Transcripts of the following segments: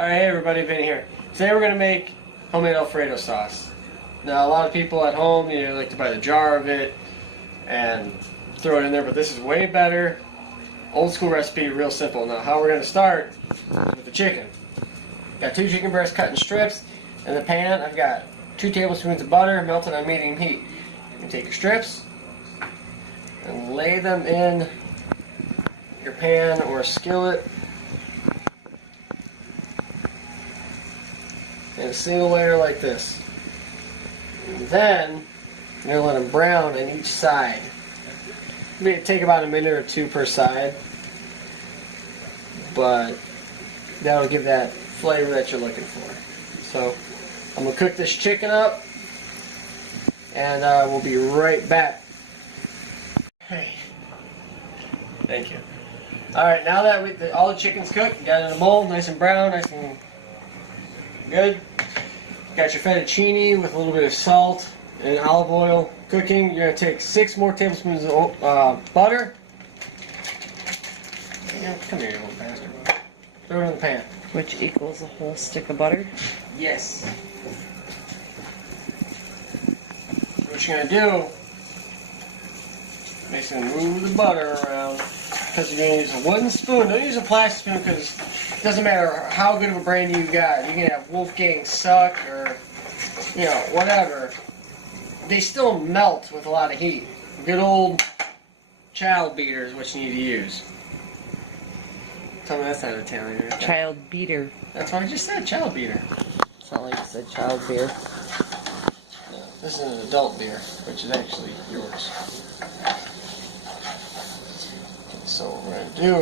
Alright, hey everybody, Vinny here. Today we're going to make homemade Alfredo sauce. Now, a lot of people at home, like to buy the jar of it and throw it in there, but this is way better. Old school recipe, real simple. Now, how we're going to start with the chicken. Got 2 chicken breasts cut in strips. In the pan, I've got 2 tablespoons of butter melted on medium heat. You can take your strips and lay them in your pan or skillet in a single layer like this. And then you're going to let them brown on each side. It'll take about a minute or 2 per side, but that'll give that flavor that you're looking for. So I'm going to cook this chicken up, and we'll be right back. Hey. Thank you. Alright, now that all the chicken's cooked, you got it in a bowl, nice and brown, nice and good. Got your fettuccine with a little bit of salt and olive oil cooking. You're going to take 6 more tablespoons of butter. Yeah, come here, you little bastard. Throw it in the pan. Which equals a whole stick of butter? Yes. What you're going to do, basically move the butter around, because you're going to use a wooden spoon. Don't use a plastic spoon, because it doesn't matter how good of a brain you got. You can have Wolfgang Suck or, whatever. They still melt with a lot of heat. Good old child beater is what you need to use. Tell me that's not Italian. Right? Child beater. That's what I just said, child beater. It's not like you said child beer. No, this is an adult beer, which is actually yours. So what we're going to do,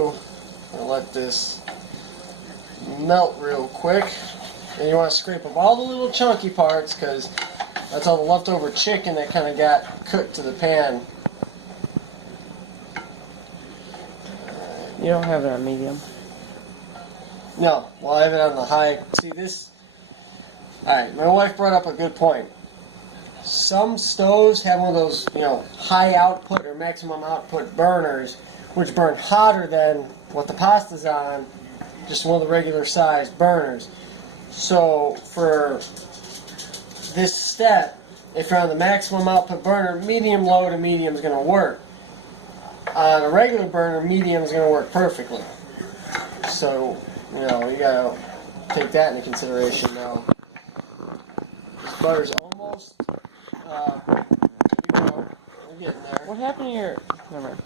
we're going to let this melt real quick. And you want to scrape up all the little chunky parts, because that's all the leftover chicken that kind of got cooked to the pan. You don't have it on medium. No, well I have it on the high. See this? Alright, my wife brought up a good point. Some stoves have one of those, high output or maximum output burners, which burn hotter than what the pasta's on, just one of the regular sized burners. So for this step, if you're on the maximum output burner, medium low to medium is going to work. On a regular burner, medium is going to work perfectly. So, you got to take that into consideration now. This butter's almost, we're getting there. What happened to your... Never.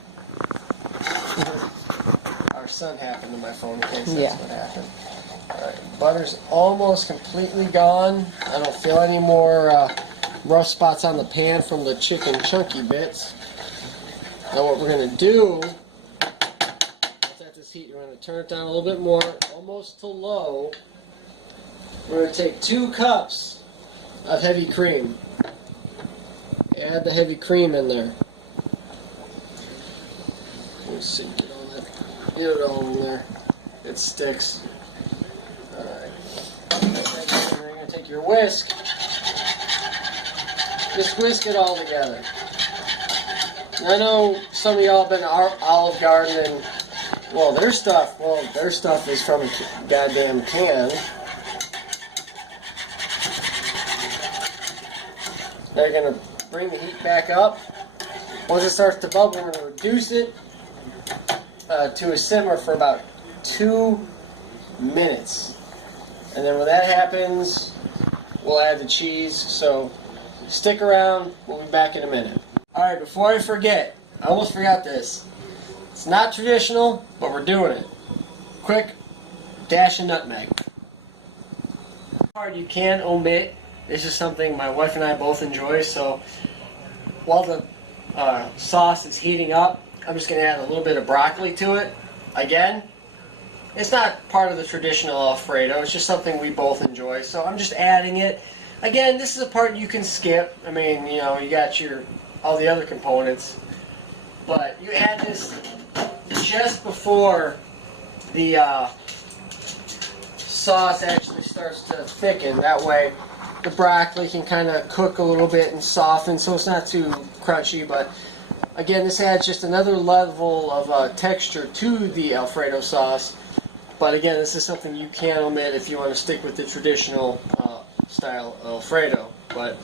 Our son happened to my phone in case Yeah. that's what happened. Alright, butter's almost completely gone. I don't feel any more rough spots on the pan from the chicken chunky bits. Now what we're going to do, once at this heat, we're going to turn it down a little bit more, almost to low. We're going to take 2 cups of heavy cream. Add the heavy cream in there. Let's see, get it all in there. It sticks. Alright. You're going to take your whisk. Just whisk it all together. I know some of y'all have been to Olive Garden and, their stuff is from a goddamn can. They're going to bring the heat back up. Once it starts to bubble, we're going to reduce it to a simmer for about 2 minutes. And then when that happens, we'll add the cheese. So stick around, we'll be back in a minute. Alright, before I forget, I almost forgot this. It's not traditional, but we're doing it. Quick dash of nutmeg. Part you can omit. This is something my wife and I both enjoy, so while the sauce is heating up, I'm just going to add a little bit of broccoli to it. Again, it's not part of the traditional Alfredo, it's just something we both enjoy, so I'm just adding it. Again, this is a part you can skip. I mean, you got all the other components, but you add this just before the sauce actually starts to thicken. That way the broccoli can kind of cook a little bit and soften, so it's not too crunchy. But again, this adds just another level of texture to the Alfredo sauce But again, this is something you can omit if you want to stick with the traditional style Alfredo. But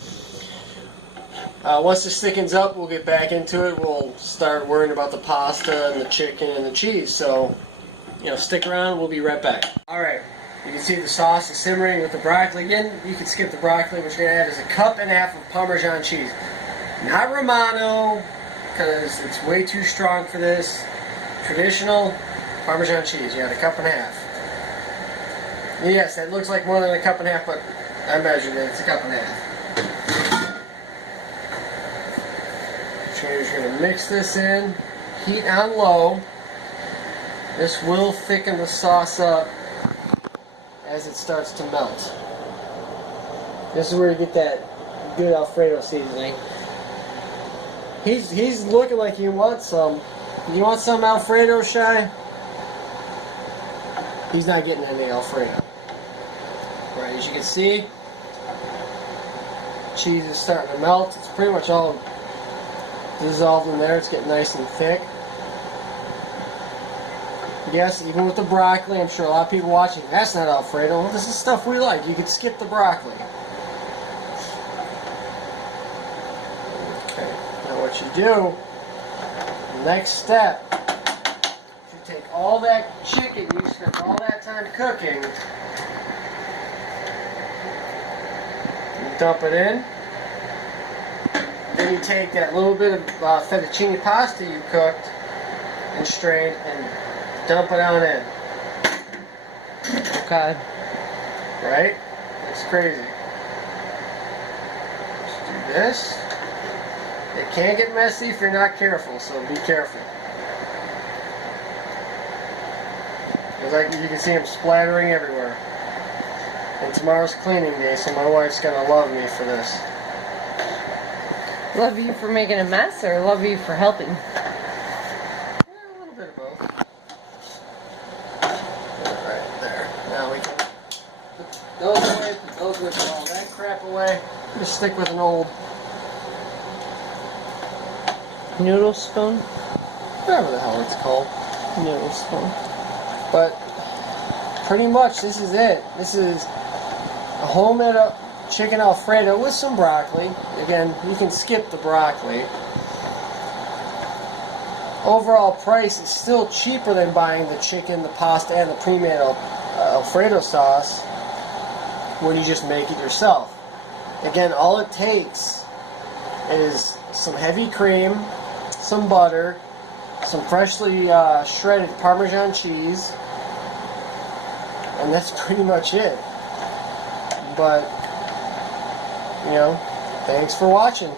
once this thickens up, we'll get back into it. We'll start worrying about the pasta and the chicken and the cheese. So, stick around. We'll be right back. All right. You can see the sauce is simmering with the broccoli. Again, you can skip the broccoli. What you're going to add is 1.5 cups of Parmesan cheese. Not Romano, because it's way too strong for this. Traditional Parmesan cheese. You add 1.5 cups. Yes, that looks like more than 1.5 cups, but I measured it. It's 1.5 cups. So you're just going to mix this in. Heat on low. This will thicken the sauce up as it starts to melt. This is where you get that good Alfredo seasoning. He's looking like he wants some. You want some Alfredo, Shy? He's not getting any Alfredo. Right, as you can see, cheese is starting to melt. It's pretty much all dissolved in there. It's getting nice and thick. Yes, even with the broccoli, I'm sure a lot of people watching, that's not Alfredo. Well, this is stuff we like. You could skip the broccoli. Okay, now what you do, next step, you take all that chicken you spent all that time cooking, you dump it in, then you take that little bit of fettuccine pasta you cooked and strained and dump it on in. Okay. Right? It's crazy. Just do this. It can get messy if you're not careful, so be careful. Because you can see them splattering everywhere. And tomorrow's cleaning day, so my wife's going to love me for this. Love you for making a mess, or love you for helping? Yeah, a little bit of both. Right there. Now we can put those away, put those away, put all that crap away. Just stick with an old Noodle spoon? whatever the hell it's called. Noodle spoon. But pretty much this is it. This is a homemade chicken Alfredo with some broccoli. Again, you can skip the broccoli. Overall price is still cheaper than buying the chicken, the pasta, and the pre-made Alfredo sauce when you just make it yourself. Again, all it takes is some heavy cream, some butter, some freshly shredded Parmesan cheese, and that's pretty much it. But, thanks for watching.